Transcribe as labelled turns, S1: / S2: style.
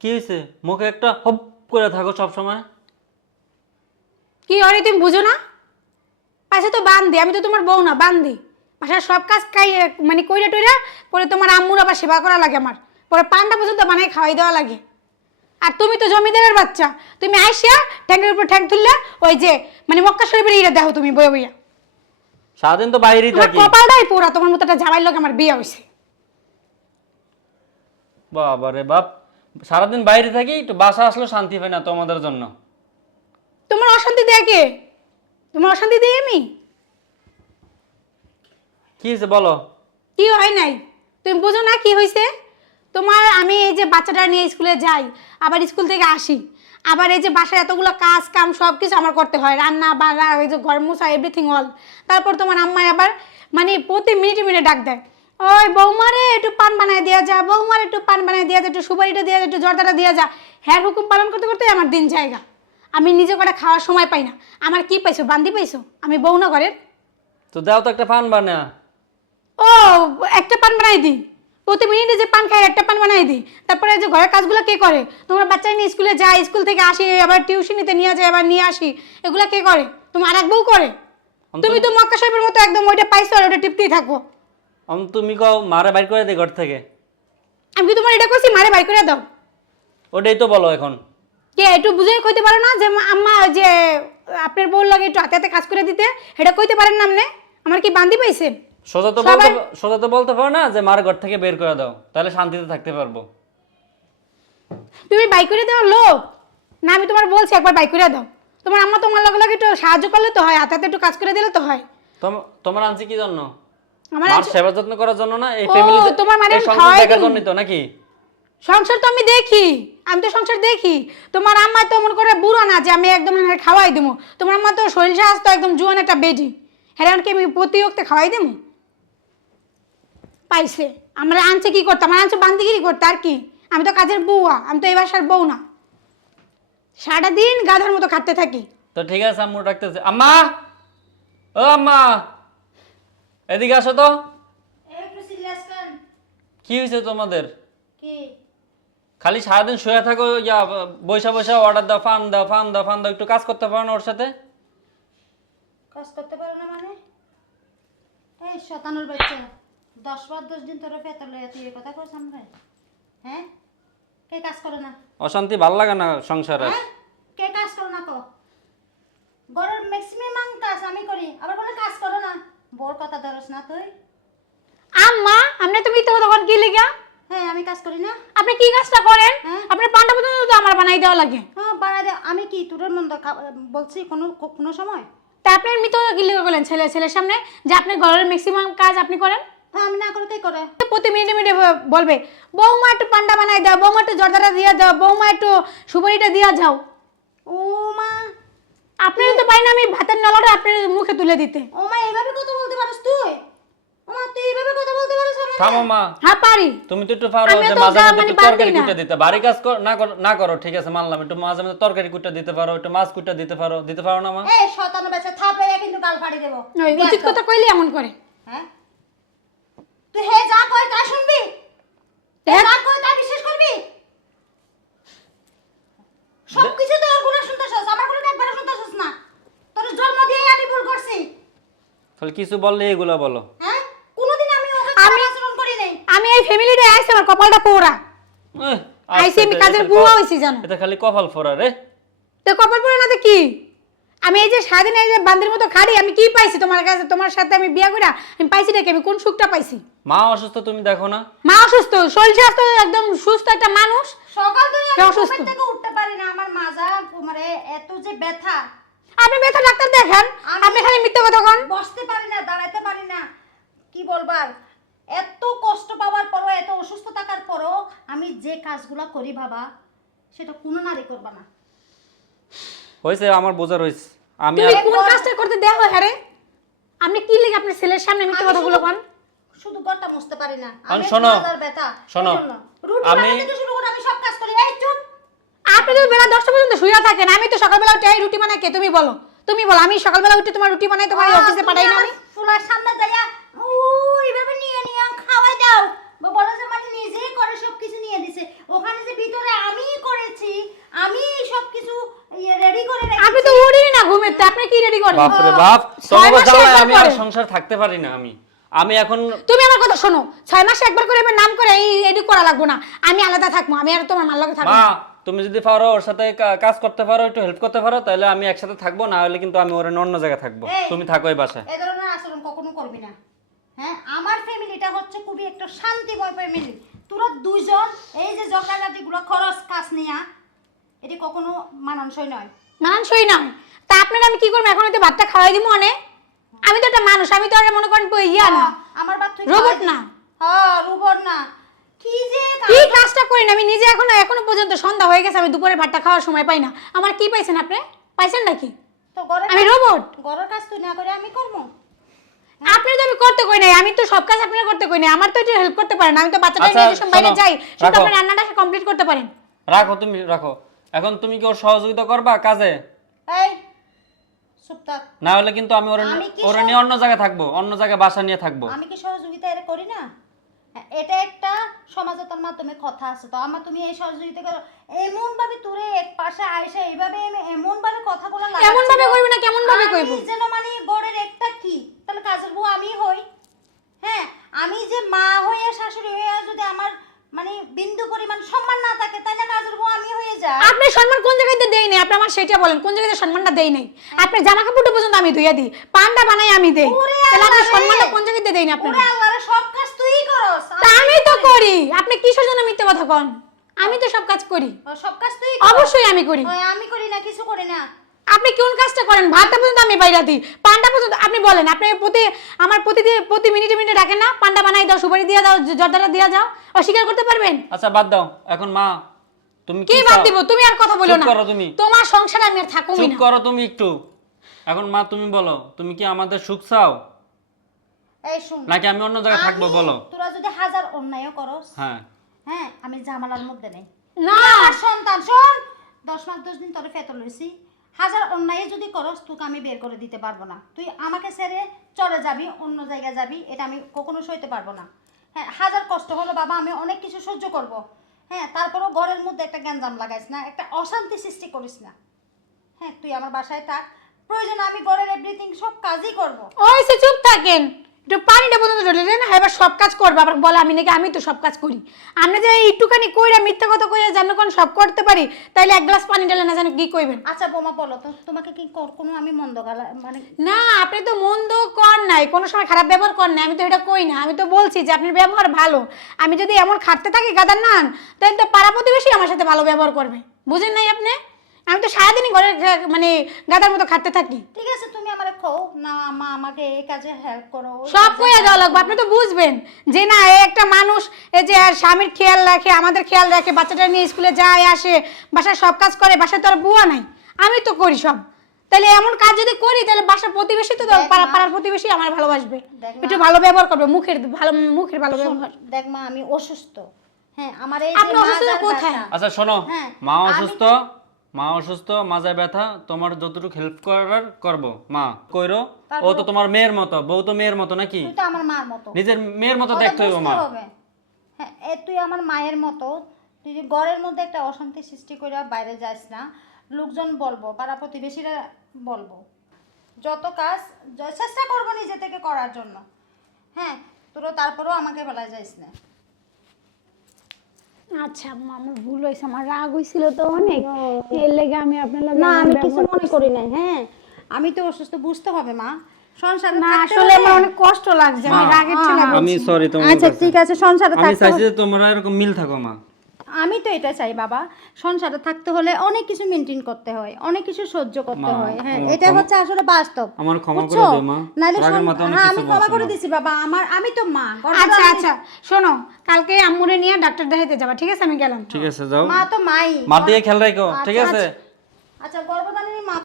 S1: কি হয়েছে? মুখে একটা হপ করে থাকো সব সময়
S2: কি অরে তুমি বুঝো না? পাশে তো বান্ধি আমি তো তোমার বউ না বান্ধি বাসার সব কাজ খাই মানে কইরা টইরা পরে তোমার আম্মুর আবার সেবা করা লাগে আমার। পরে পান্ডা পর্যন্ত বানাই খাওয়াই দেওয়া লাগে। আর তুমি তো জমিদারের বাচ্চা। তুমি আইসিয়া ট্যাঙ্কের উপর ঠ্যাঙ্ক তুললে ওই যে মানে মক্কা শরীফের ইয়ে দেখো তুমি বয়ে বইয়া।
S1: সারাদিন তো বাইরেই থাকি।
S2: কপালটাই পুরা তোমার মতো একটা জামাইয়ের লোক আমার বিয়ে হয়েছে
S1: বাবা রে বাপ। সারাদিন বাইরে থাকি একটু বাসা আসলো শান্তি পাই না তোমাদের জন্য।
S2: তোমার অশান্তি দেয় কে? তোমার অশান্তি দেয় আমি?
S1: কি হয়েছে বলো?
S2: কি হয় নাই? তুমি বুঝো না কি হয়েছে? তোমার আমি এই যে বাচ্চাটা নিয়ে স্কুলে যাই আবার স্কুল থেকে আসি আবার এই যে বাসায় এতগুলো কাজ কাম সব কিছু আমার করতে হয়। রান্না বাড়া ওই যে ঘর মোছা এভরিথিং অল তারপর তোমার আম্মাই আবার মানে প্রতি মিনিটে মিনিটে ডাক দেয়। ওই বৌমারে একটু পান বানায় দেওয়া যা বৌমার একটু পান বানায় দেওয়া যা একটু সুপারিটা দেওয়া যা একটু জর্দাটা দেওয়া যা। হ্যার হুকুম পালন করতে করতে আমার দিন জায়গা। আমি নিজে করে খাওয়ার সময় পাই না। আমার কি পাইছো বান্দি পাইছো? আমি বউ না ঘরের।
S1: তো দাও তো একটা পান বানা।
S2: ও একটা পান বানাই দিই। প্রতি মিনিটে যে পান খাই একটা পান বানাই দিই। তারপরে যে ঘরের কাজগুলো কে করে? তোমার বাচ্চা নিয়ে স্কুলে যায় স্কুল থেকে আসি আবার টিউশনিতে নিয়ে যায় আবার নিয়ে আসি। এগুলো কে করে? তোমার আর এক বউ করে? তুমি তো মক্কা সাহেবের মতো একদম ওইটা পাইছো আর ওটা টিপতেই থাকো।
S1: আমি তুমি কও মারে বাইর করে দে ঘর থেকে।
S2: আমি কি তোমার এটা কইছি? মারে বাই করে দাও।
S1: ওটাই তো বলো এখন।
S2: কে একটু বুঝে কইতে পারো না? যে আম্মা যে আপনার বউর লাগে একটু হাতে হাতে কাজ করে দিতে এটা কইতে পারেন না আপনি আমার কি বান্দি পাইছেন
S1: সোজা তো বলতে সোজা তো বলতে পারো না যে মার ঘর থেকে বের করে দাও তাহলে শান্তিতে থাকতে পারব।
S2: তুমি বাই করে দাও লোক না আমি তোমার বলছি একবার বাই করে দাও। তোমার আম্মা তোমার লগে লগে একটু সাহায্য করলে তো হয় হাতে হাতে একটু কাজ করে দিলে তো হয়।
S1: তোম- তোমার আনছি কি জন্য? সেবা যত্ন করার জন্য না এই ফ্যামিলি
S2: তোমার মানে
S1: সংসার দেখার
S2: দিবো।
S1: জন্যই তো নাকি?
S2: সংসার তো আমি দেখি আমি তো সংসার দেখি। তোমার আম্মা তো মনে করে বুড়ো না যে আমি একদম খাওয়াই দেবো তোমার আম্মা তো শরীর স্বাস্থ্য একদম জুয়ান একটা বেডি। হ্যাঁ কি আমি খাওয়াই দেবো পাইছে। আমরা আনছে কি করতে? আমার আনছে বান্দিগিরি করতে আর কি? আমি তো কাজের বউয়া আমি তো এই বাসার বউ না। সারাটা দিন গাধার মতো খাটতে থাকি।
S1: তো ঠিক আছে আম্মু ডাকতেছে। আম্মা! ও আম্মা! এদিকে আসো তো। কি হয়েছে তোমাদের? খালি সারাদিন শুয়ে থাকো ইয়া বৈশা বৈশা অর্ডার দাও ফান দাও ফান দাও ফান দাও একটু কাজ করতে পারো না ওর সাথে?
S3: কাজ করতে পারো না মানে? এই শতানুর বাচ্চা দশ বার দশ দিন তোরা পেতর লইয়া তুই এই কথা কইস আমরা? হ্যাঁ? কে কাজ করে না?
S1: অশান্তি ভালো লাগে না সংসারে।
S3: হ্যাঁ? কে কাজ করে না কো ঘরের ম্যাক্সিমাম কাজ আমি করি আবার বলে কাজ করো না? বোর কথা ধরস না তুই?
S2: আম্মা আপনি তুমি তো তখন কি লেগা?
S3: হ্যাঁ আমি কাজ করি না।
S2: আপনি কি কাজটা করেন?
S3: হ্যাঁ?
S2: আপনার পান্ডা পর্যন্ত তো আমার বানাই দেওয়া লাগে।
S3: হ্যাঁ বানাই দে আমি কি তোর মন্দ বলছি কোনো কোনো সময়?
S2: তা আপনার মৃত কি লেগে গেলেন ছেলে ছেলের সামনে? যে আপনি ঘরের ম্যাক্সিমাম কাজ আপনি করেন?
S3: হ্যাঁ আমি না করে কে করে?
S2: প্রতি মিনিটে মিনিটে বলবে বৌমা একটু পান্ডা বানাই দাও বৌমা একটু জর্দাটা দিয়ে দাও বৌমা একটু সুপারিটা দিয়ে যাও।
S3: ও মা
S2: আপনি তো পাই না আমি ভাতের নলাটা আপনার মুখে তুলে দিতে।
S3: ও মা এইভাবে কথা বলতে পারিস তুই? ও মা তুই এইভাবে কথা বলতে পারিস আমার
S1: থামো মা।
S2: হ্যাঁ পারি।
S1: তুমি তো একটু পারো যে মাঝে
S2: মানে
S1: একটু তরকারি কুটে দিতে। বাড়ি কাজ কর- না করো না করো ঠিক আছে মানলাম। একটু মাঝে মধ্যে তরকারি কুটে দিতে পারো একটু মাছ কুটে দিতে পারো। দিতে পারো না মা?
S3: এই শতানু বেচে থাপড়ে কিন্তু গাল ফাড়ি দেবো।
S2: ওই উচিত কথা কইলে এমন করে।
S3: হ্যাঁ? তুই হে যা কই তা শুনবি? হে যা কই তা বিশ্বাস করবি? সব কিছু তো ওর গুণা শুনতেছস আমার গুণা একবার শুনতেছস না তোর জন্ম দিয়ে আমি ভুল করছি
S1: তাহলে কিছু বললে এগুলো বলো।
S3: হ্যাঁ? কোনোদিন আমি ওকে
S2: আমি-
S3: আমি আচরণ করি নাই।
S2: আমি এই ফ্যামিলিতে আইছি আমার কপালটা পোড়া।
S1: এহ,
S2: আইসি আমি
S1: আস্তে,
S2: কাজের
S1: এটা
S2: বুয়া
S1: ক-
S2: হইছি জানো
S1: এটা খালি কপাল ফোরা রে।
S2: তো কপাল পোড়া না তো কি? আমি এই যে সারাদিন এই যে বান্দির মতো খাড়ি আমি কি পাইছি তোমার কাছে? তোমার সাথে আমি বিয়া কইরা আমি পাইছি নাকি? আমি কোন সুখটা পাইছি?
S1: মা অসুস্থ তুমি দেখো না।
S2: মা অসুস্থ শরীর স্বাস্থ্য একদম সুস্থ একটা মানুষ।
S3: সকাল থেকে
S2: সে
S3: আমি
S2: অসুস্থ।
S3: ঘুমের থেকে উঠতে পারি না আমার মাজা মানে এত যে ব্যথা।
S2: আপনি ব্যথা ডাক্তার দেখেন?
S3: আমি-
S2: আপনি খালি মিথ্যে কথা কন।
S3: বসতে পারি না দাঁড়াতে পারি না। কি বলবার? এত কষ্ট পাওয়ার পরও এত অসুস্থ থাকার পরও আমি যে কাজগুলো করি বাবা সেটা কোনো নারী করবা না।
S1: হয়েছে আমার বোঝার হয়েছে। আমি
S2: তুমি
S1: আর-
S2: কোন কাজটা করতে দেওয়া হয় আপনি কি লেগে আপনার ছেলের সামনে মিথ্যে কথাগুলো
S3: শুধু-
S2: কন?
S3: শুধু ঘরটা মুছতে পারি না।
S1: আমি শোনো, শোনো। আমি-
S2: আপনি যদি বেলা দশটা পর্যন্ত শুয়ে থাকেন আমি তো সকালবেলা উঠে রুটি বানাই কে তুমি বলো। তুমি বলো আমি সকালবেলা উঠে তোমার রুটি বানাই তোমার অফিসে পাঠাই না আমি।
S3: তোমার সামনে যাইয়া এইভাবে নিয়ে নিয়ে খাওয়াই দাও। বলো যে মানে নিজেই করে সব কিছু নিয়ে দিছে। ওখানে যে ভিতরে আমি করেছি আমি সব কিছু রেডি ইয়ে
S2: করে
S1: রেখেছি। আপনি
S2: তো
S1: উড়ি
S2: না
S1: ঘুমের
S2: তো আপনি কি রেডি করেন?
S1: বাপ রে বাপ আমি আর সংসার থাকতে পারি না আমি। আমি এখন
S2: তুমি আমার কথা শোনো ছয় মাসে একবার করে নাম করে এই এডি করা লাগবো না। আমি আলাদা থাকব আমি আর তোমার মাল্লাকে থাকব না।
S1: তুমি যদি পারো ওর সাথে কাজ করতে পারো একটু হেল্প করতে পারো তাহলে আমি একসাথে থাকব না হলে কিন্তু আমি ওর অন্য জায়গায় থাকব। তুমি থাকো এই বাসায়।
S3: এ ধরনের আচরণ কখনো করবি না। হ্যাঁ আমার ফ্যামিলিটা হচ্ছে খুবই একটা শান্তিময় ফ্যামিলি। তোরা দুইজন এই যে জগালাটিগুলো খরচ কাজ নিয়া এটি কখনো মানানসই নয়।
S2: মানানসই না তা আপনার আমি কি করব? এখন হয়তো ভাতটা খাওয়াই দিব অনে আমি তো একটা মানুষ আমি তো আর মনে করেন ইয়া না।
S3: আমার তুই
S2: রোবট না।
S3: হ্যাঁ রোবট না। কি যে
S2: কাজটা করি না আমি নিজে এখনও এখনও পর্যন্ত সন্ধ্যা হয়ে গেছে আমি দুপুরে ভাতটা খাওয়ার সময় পাই না। আমার কি পাইছেন আপনি? পাইছেন নাকি?
S3: তো
S2: আমি রোবট
S3: কাজ তুই না করে আমি করব।
S2: আপনি তো আমি করতে কই নাই আমি তো সব কাজ আপনারা করতে কই নাই আমার তো একটু হেল্প করতে পারেন আমি তো বাচ্চাটা
S1: আচ্ছা,
S2: নিয়ে বাইরে যাই সেটা আপনি রান্নাটা কমপ্লিট করতে পারেন।
S1: রাখো তুমি রাখো। এখন তুমি কি ওর সহযোগিতা করবা কাজে?
S3: এই চুপ
S1: না হলে কিন্তু আমি ওরে ওরে নিয়ে অন্য জায়গায় থাকব অন্য জায়গায় বাসা নিয়ে থাকব।
S3: আমি কি সহযোগিতা করি না? হ্যাঁ, এটা একটা সমাজতার মাধ্যমে কথা আছে। তো আমার তুমি এই সহযোগিতা করো। এমন ভাবে তুরে এক পাশে আয়সা এইভাবে এমন ভাবে কথা বলা লাগে
S2: এমন ভাবে কইব না কেমন ভাবে কইব?
S3: যেন মানে বড়ের একটা কি? তাহলে কাজের বউ আমি হই। হ্যাঁ আমি যে মা হইয়া শাশুড়ি হইয়া যদি আমার মানে বিন্দু পরিমাণ সম্মান না থাকে তাহলে কাজের বউ আমি হয়ে যা
S2: আপনি সম্মান কোন জায়গাতে দেই নাই? আপনি আমার সেটা বলেন কোন জায়গাতে সম্মানটা দেই নাই? আপনি জামা কাপড়টা পর্যন্ত আমি ধুইয়া দিই পান্ডা বানাই আমি দেই। তাহলে আপনি সম্মানটা কোন জায়গাতে দেই না আপনি
S3: ওরে আল্লাহ সব কাজ তুই করস।
S2: তা আমি তো করি। আপনি কিসের জন্য মিথ্যে কথা কন? আমি তো সব কাজ করি।
S3: সব কাজ তুই
S2: অবশ্যই আমি করি।
S3: আমি করি না কিছু করি না।
S2: আপনি কোন কাজটা করেন? ভাতটা পর্যন্ত আমি বাইরা দিই। পান্ডা পর্যন্ত আপনি বলেন আপনি প্রতি আমার প্রতি প্রতি মিনিটে মিনিটে ডাকেন না? পান্ডা বানাই দাও সুপারি দিয়ে দাও জর্দাটা দিয়ে যাও। অস্বীকার করতে পারবেন?
S1: আচ্ছা বাদ দাও। এখন মা তুমি
S2: কি বাদ দিব? তুমি আর কথা বলো
S1: চুপ
S2: না।
S1: করো তুমি।
S2: তোমার সংসারে আমি আর থাকুমি
S1: চুপ করো তুমি একটু। এখন মা তুমি বলো তুমি কি আমাদের সুখ চাও?
S3: এই শুন।
S1: নাকি আমি অন্য জায়গায় থাকব? বলো।
S3: তোরা যদি হাজার অন্যায় করস
S1: হ্যাঁ।
S3: হ্যাঁ আমি জামালার মধ্যে নেই।
S2: না।
S3: আর সন্তান শোন। দশ মাস দশ দিন তোরে ফেতল লইছি হাজার অন্যায় যদি করস, তোকে আমি বের করে দিতে পারব না। তুই আমাকে ছেড়ে চলে যাবি, অন্য জায়গায় যাবি, এটা আমি কখনো সইতে পারব না। হ্যাঁ হাজার কষ্ট হলো, বাবা, আমি অনেক কিছু সহ্য করব। হ্যাঁ তারপরও ঘরের মধ্যে একটা গ্যাঞ্জাম লাগাইস না, একটা অশান্তি সৃষ্টি করিস না। হ্যাঁ তুই আমার বাসায় থাক। প্রয়োজন আমি ঘরের এভরিথিং সব কাজই করব।
S2: চুপ থাকেন। একটু পানিটা পর্যন্ত ঢলে দেন এবার সব কাজ করবে। আবার বলে আমি নাকি আমি তো সব কাজ করি। আমরা যে একটুখানি কইরা মিথ্যা কথা কইরা জানো কোন সব করতে পারি তাইলে এক গ্লাস পানি ঢেলে না জানো কি কইবেন?
S3: আচ্ছা বোমা বলো তো তোমাকে কি কর- কোনো আমি মন্দ গালা মানে
S2: না আপনি তো মন্দ কর নাই কোনো সময় খারাপ ব্যবহার কর নাই আমি তো এটা কই না। আমি তো বলছি যে আপনার ব্যবহার ভালো। আমি যদি এমন খাটতে থাকি গাদার নান তাহলে তো পাড়া প্রতিবেশী আমার সাথে ভালো ব্যবহার করবে। বুঝেন নাই আপনি? আমি তো সারাদিনই ঘরে মানে গাদার মতো খাটতে থাকি।
S3: ঠিক আছে তুমি আমারে খো না মা আমাকে এই কাজে হেল্প করো
S2: সব কইয়া দেওয়া লাগবে আপনি তো বুঝবেন যে না এ একটা মানুষ এই যে আর স্বামীর খেয়াল রাখে আমাদের খেয়াল রাখে বাচ্চাটা নিয়ে স্কুলে যায় আসে বাসায় সব কাজ করে বাসায় তো আর বুয়া নাই। আমি তো করি সব। তাহলে এমন কাজ যদি করি তাহলে বাসার প্রতিবেশী তো পাড়া পাড়ার প্রতিবেশী আমার ভালোবাসবে। একটু ভালো ব্যবহার করবে মুখের ভালো মুখের ভালো ব্যবহার।
S3: দেখ মা আমি অসুস্থ। হ্যাঁ আমার এই
S2: আপনি অসুস্থ কোথায়?
S1: আচ্ছা শোনো
S3: হ্যাঁ,
S1: মা অসুস্থ? মা অসুস্থ মাজায় ব্যথা তোমার যতটুকু হেল্প করার করব। মা কইরো? ও তো তোমার মেয়ের মতো বউ তো মেয়ের মতো নাকি?
S3: তুই তো আমার মার মতো।
S1: নিজের মেয়ের মতো দেখতে হইব মা।
S3: হ্যাঁ এ তুই আমার মায়ের মতো তুই যে ঘরের মধ্যে একটা অশান্তি সৃষ্টি করে বাইরে যাস না লোকজন বলব পাড়া প্রতিবেশীরা বলব। যত কাজ চেষ্টা করব নিজে থেকে করার জন্য। হ্যাঁ তোরও তারপরেও আমাকে বলা যাইস না।
S2: আচ্ছা আম্মা, আমার ভুল হয়েছে আমার রাগ হয়েছিল তো অনেক। এর লেগে আমি আপনার লাগে
S3: না আমি কিছু মনে করি নাই হ্যাঁ। আমি তো অসুস্থ বুঝতে হবে মা। সংসার
S2: না আসলে আমার অনেক কষ্ট লাগছে আমি রাগের ছিলাম
S1: আমি সরি তোমার
S3: আচ্ছা ঠিক আছে সংসারে
S1: আমি চাইছি যে তোমরা এরকম মিল থাকো মা।
S3: আমি তো এটা চাই বাবা সংসারে থাকতে হলে অনেক কিছু মেনটেন করতে হয় অনেক কিছু সহ্য করতে হয় হ্যাঁ এটা হচ্ছে আসলে বাস্তব
S1: আমার ক্ষমা করে
S3: বুঝছ?
S1: দিও, মা। নালে
S3: হ্যাঁ আমি ক্ষমা করে। দিছি বাবা আমার আমি তো মা
S2: আচ্ছা আচ্ছা শোনো কালকে আম্মুরে নিয়ে ডাক্তার দেখাইতে যাবা ঠিক আছে আমি গেলাম
S1: ঠিক আছে যাও
S3: মা তো মাই
S1: মা দিয়ে খেয়াল রাখো ঠিক
S3: আচ্ছা,
S1: আছে
S3: আচ্ছা গর্ভধারিণী মা